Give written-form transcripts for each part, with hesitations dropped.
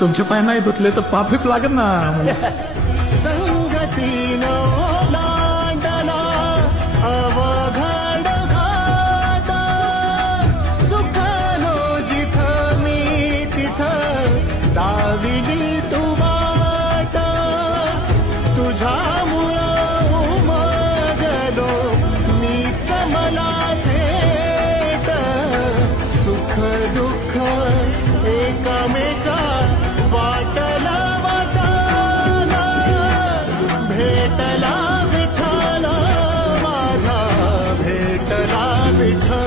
तुमचे पाय नाही धुतले तर पापीप लागत ना. संगतीनो लांडला अवघड घाट सुखानो जिथं मी तिथं दाविली तू वाट तुझ्यामुळं उमगलो मीच मला थेट सुख दुःख एकमेका वाटला वाटाला भेटला विठ्ठल माझा भेटला विठ्ठल.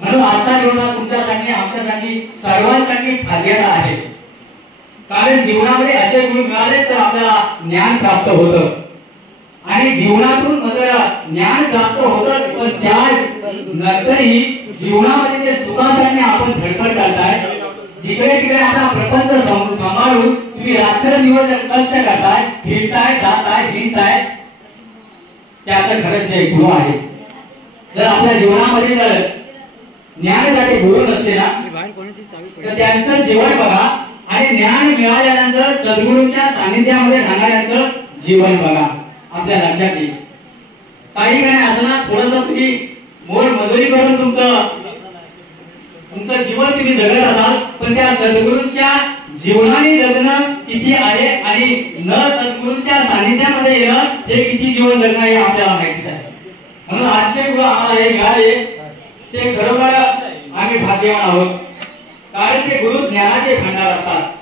म्हणून आजचा दिवस तुमच्यासाठी आमच्यासाठी सर्वांसाठी भाग्याचा आहे. कारण जीवनामध्ये असे गुण मिळाले तर आपल्याला ज्ञान प्राप्त होतं आणि जीवनातून मात्र ज्ञान प्राप्त होतं, पण त्या नंतरही जीवनामध्ये जे सुखासाठी आपण धडपड करताय, जिकडे तिकडे आपला प्रपंच सांभाळून तुम्ही रात्रंदिवस कष्ट करताय, फिरताय, जाताय, हिंडताय, त्याचं खरंच एक गुण आहे. जर आपल्या जीवनामध्ये जर ज्ञानासाठी गुरु नसते ना तर त्यांचं जीवन बघा आणि ज्ञान मिळाल्यानंतर सद्गुरूंच्या सानिध्यामध्ये राहणाऱ्यांचं जीवन बघा, आपल्या लक्षात येईल. काही काही असं ना थोडंसं तुम्ही मोल मजुरी करून तुमचं जीवन तुम्ही जगत असाल, पण त्या सद्गुरूंच्या जीवनाने जगणं किती आहे आणि न सद्गुरूंच्या सानिध्यामध्ये येणं हे किती जीवन जगणं हे आपल्याला माहितीच आहे. म्हणून आजचे गुरु आम्हाला हे मिळाले ते खरोखर आम्ही भाग्यवान आहोत. कारण ते गुरु ज्ञानाचे भांडार असतात.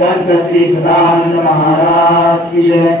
संत श्री सदानंद महाराज की जय।